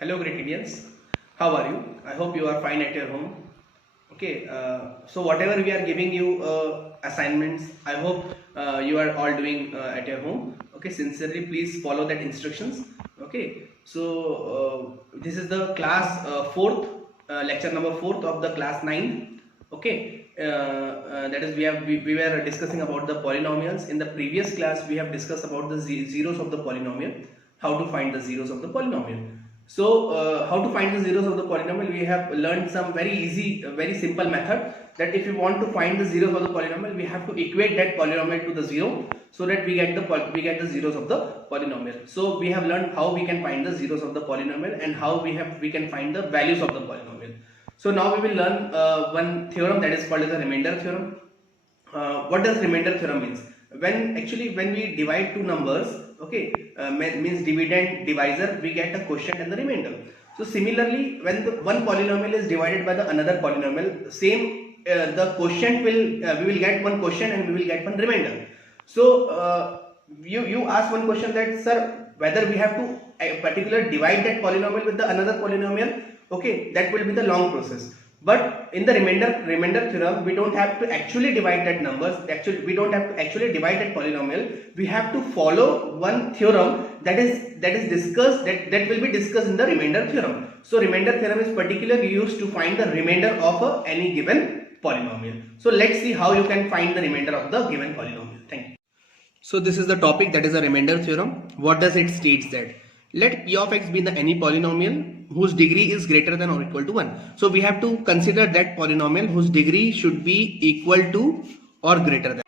Hello, great Indians. How are you? I hope you are fine at your home. Okay, so whatever we are giving you assignments, I hope you are all doing at your home. Okay, sincerely, please follow that instructions. Okay, so this is the class fourth, lecture number fourth of the class 9. Okay, that is we were discussing about the polynomials. In the previous class, we have discussed about the zeros of the polynomial, how to find the zeros of the polynomial. So how to find the zeros of the polynomial? We have learned some very easy, very simple method that if you want to find the zeros of the polynomial, we have to equate that polynomial to the zero so that we get the zeros of the polynomial. So we have learned how we can find the zeros of the polynomial and how we can find the values of the polynomial. So now we will learn one theorem that is called as the remainder theorem. What does remainder theorem means? When we divide two numbers, okay, means dividend divisor, we get a quotient and the remainder. So similarly, when the one polynomial is divided by the another polynomial, same the quotient will we will get one quotient and we will get one remainder. So you ask one question that, sir, whether we have to particular divide that polynomial with the another polynomial, okay, that will be the long process. But in the remainder theorem, we don't have to actually divide that numbers. Actually, we don't have to actually divide that polynomial. We have to follow one theorem that is discussed that will be discussed in the remainder theorem. So remainder theorem is particularly used to find the remainder of any given polynomial. So let's see how you can find the remainder of the given polynomial. Thank you. So this is the topic, that is a remainder theorem. What does it states that? Let p of x be the any polynomial whose degree is greater than or equal to 1. So we have to consider that polynomial whose degree should be equal to or greater than.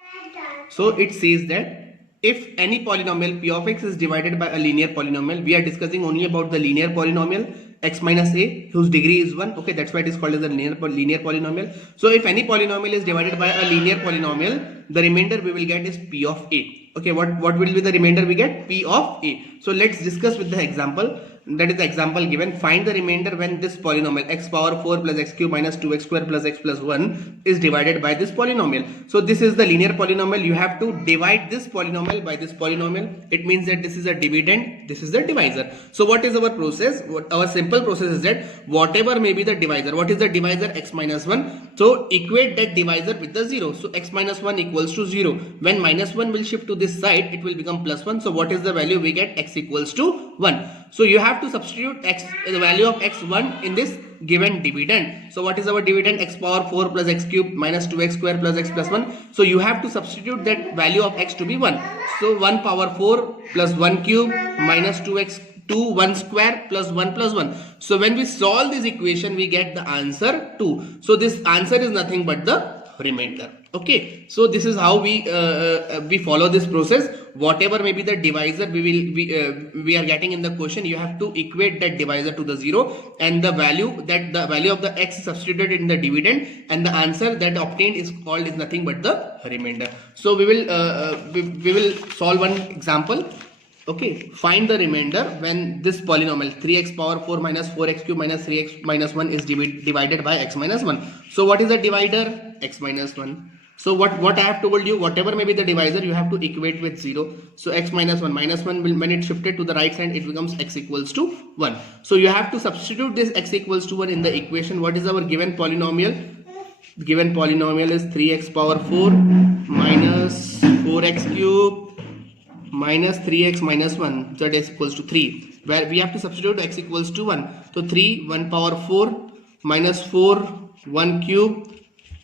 So it says that if any polynomial p of x is divided by a linear polynomial, we are discussing only about the linear polynomial x minus a whose degree is 1. Okay, that's why it is called as a linear polynomial. So if any polynomial is divided by a linear polynomial, the remainder we will get is p of a. Okay, what will be the remainder we get? P of a. So let's discuss with the example. That is the example given. Find the remainder when this polynomial x power 4 plus x cube minus 2x square plus x plus 1 is divided by this polynomial. So this is the linear polynomial. You have to divide this polynomial by this polynomial. It means that this is a dividend, this is the divisor. So what is our process? Our simple process is that whatever may be the divisor. What is the divisor? X minus 1. So equate that divisor with the 0. So x minus 1 equals to 0. When minus 1 will shift to this side, it will become plus 1. So what is the value we get? X equals to 1. So you have to substitute the value of x1 in this given dividend. So what is our dividend? X power 4 plus x cube minus 2x square plus x plus 1. So you have to substitute that value of x to be 1. So 1 power 4 plus 1 cube minus 2x 1 square plus 1 plus 1. So when we solve this equation, we get the answer 2. So this answer is nothing but the remainder. Okay, so this is how we follow this process. Whatever may be the divisor we are getting in the question, you have to equate that divisor to the 0 and the value of the x substituted in the dividend, and the answer that obtained is nothing but the remainder. So we will solve one example. Okay, find the remainder when this polynomial 3x power 4 minus 4x cube minus 3x minus 1 is divided by x minus 1. So what is the divider? X minus 1. So what I have told you, whatever may be the divisor, you have to equate with 0. So x minus 1 will, when it shifted to the right side, it becomes x equals to 1. So you have to substitute this x equals to 1 in the equation. What is our given polynomial? Given polynomial is 3x power 4 minus 4x cube minus 3x minus 1, that is equals to 3, where we have to substitute x equals to 1. So 3, 1 power 4 minus 4, 1 cube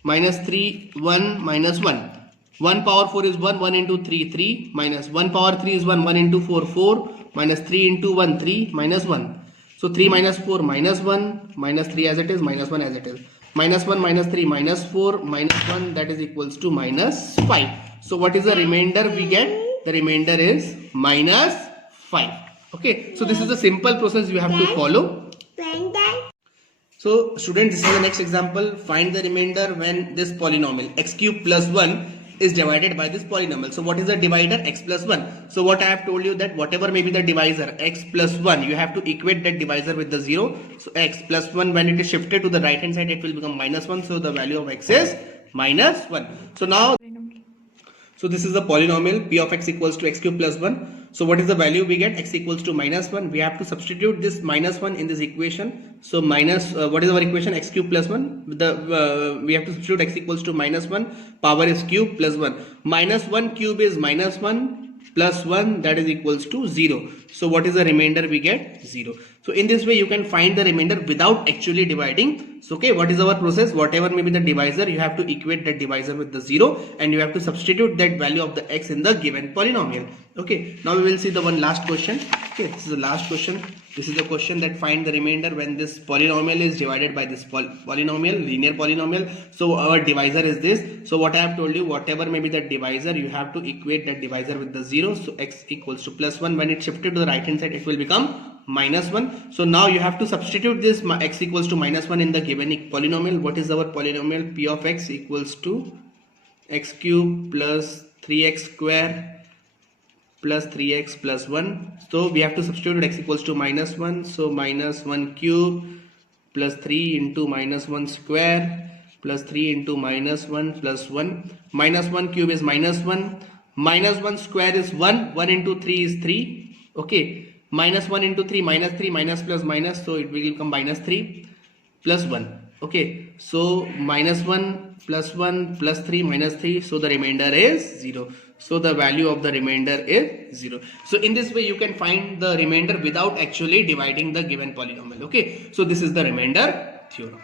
minus 3, 1 minus 1. 1 power 4 is 1, 1 into 3, 3 minus 1 power 3 is 1, 1 into 4, 4 minus 3 into 1, 3 minus 1. So 3 minus 4 minus 1 minus 3 as it is minus 1 as it is. Minus 1 minus 3 minus 4 minus 1, that is equals to minus 5. So what is the remainder we get? The remainder is minus 5. Okay, so this is the simple process you have to follow. So students, this is the next example. Find the remainder when this polynomial x cube plus 1 is divided by this polynomial. So what is the divider? X plus 1. So what I have told you, that whatever may be the divisor x plus 1, you have to equate that divisor with the 0. So x plus 1, when it is shifted to the right hand side, it will become minus 1. So the value of x is minus 1. So now So this is the polynomial p of x equals to x cube plus 1. So what is the value we get? X equals to minus 1. We have to substitute this minus 1 in this equation. So minus, what is our equation? X cube plus 1. We have to substitute x equals to minus 1. Power is cube plus 1. Minus 1 cube is minus 1 plus 1, that is equals to 0. So what is the remainder we get? 0. So in this way you can find the remainder without actually dividing. So okay, what is our process? Whatever may be the divisor, you have to equate that divisor with the 0 and you have to substitute that value of the x in the given polynomial. Okay, now we will see the one last question. Okay, this is the last question. This is the question that find the remainder when this polynomial is divided by this polynomial, linear polynomial. So our divisor is this. So what I have told you, whatever may be the divisor, you have to equate that divisor with the 0. So x equals to plus 1. When it shifted to the right hand side, it will become minus 1. So now you have to substitute this x equals to minus 1 in the given polynomial. What is our polynomial? P of x equals to x cube plus 3x square plus 3x plus 1. So we have to substitute x equals to minus 1. So minus 1 cube plus 3 into minus 1 square plus 3 into minus 1 plus 1. Minus 1 cube is minus 1. Minus 1 square is 1. 1 into 3 is 3. Okay. Minus 1 into 3, minus plus minus. So it will become minus 3 plus 1. Okay. So minus 1 plus 1 plus 3 minus 3. So the remainder is 0. So the value of the remainder is 0. So in this way you can find the remainder without actually dividing the given polynomial. Okay. So this is the remainder theorem.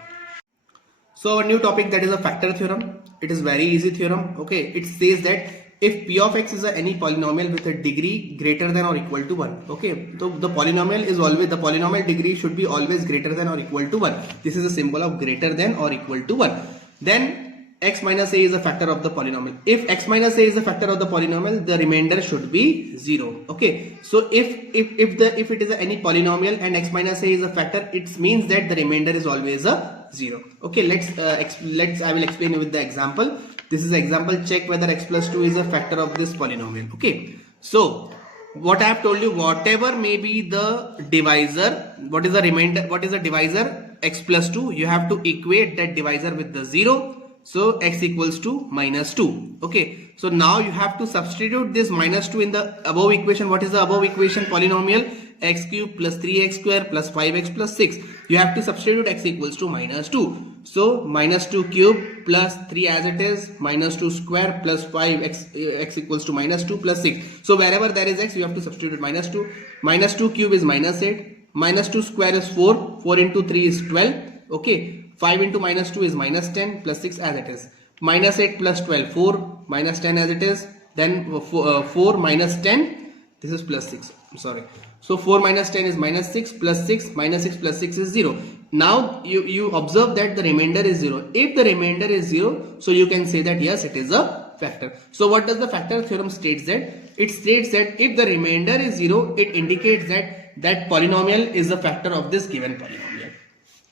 So our new topic, that is a factor theorem. It is very easy theorem. Okay. It says that if p of x is any polynomial with a degree greater than or equal to 1. Okay. So the polynomial is always, the polynomial degree should be always greater than or equal to 1. This is a symbol of greater than or equal to 1. Then x minus a is a factor of the polynomial. If x minus a is a factor of the polynomial, the remainder should be 0. Okay. So if it is any polynomial and x minus a is a factor, it means that the remainder is always a 0. Okay. I will explain with the example. This is example. Check whether x plus 2 is a factor of this polynomial. Okay. So what I have told you, whatever may be the divisor, what is the remainder? What is the divisor? X plus 2. You have to equate that divisor with the 0. So x equals to minus 2. Okay. So now you have to substitute this minus 2 in the above equation. What is the above equation? Polynomial x cube plus 3x square plus 5x plus 6. You have to substitute x equals to minus 2. So minus 2 cube plus 3 as it is, minus 2 square plus 5x, x equals to minus 2 plus 6. So wherever there is x, you have to substitute minus 2. Minus 2 cube is minus 8. Minus 2 square is 4. 4 into 3 is 12. Okay. 5 into minus 2 is minus 10 plus 6 as it is. Minus 8 plus 12, 4 minus 10 as it is. Then 4 minus 10, this is plus 6. I'm sorry. So 4 minus 10 is minus 6 plus 6, minus 6 plus 6 is 0. Now you observe that the remainder is 0. If the remainder is 0, so you can say that yes, it is a factor. So what does the factor theorem states that? It states that if the remainder is 0, it indicates that that polynomial is a factor of this given polynomial.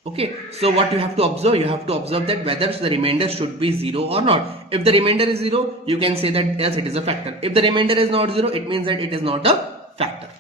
Okay, so what you have to observe? You have to observe that whether the remainder should be 0 or not. If the remainder is 0, you can say that yes, it is a factor. If the remainder is not 0, it means that it is not a factor.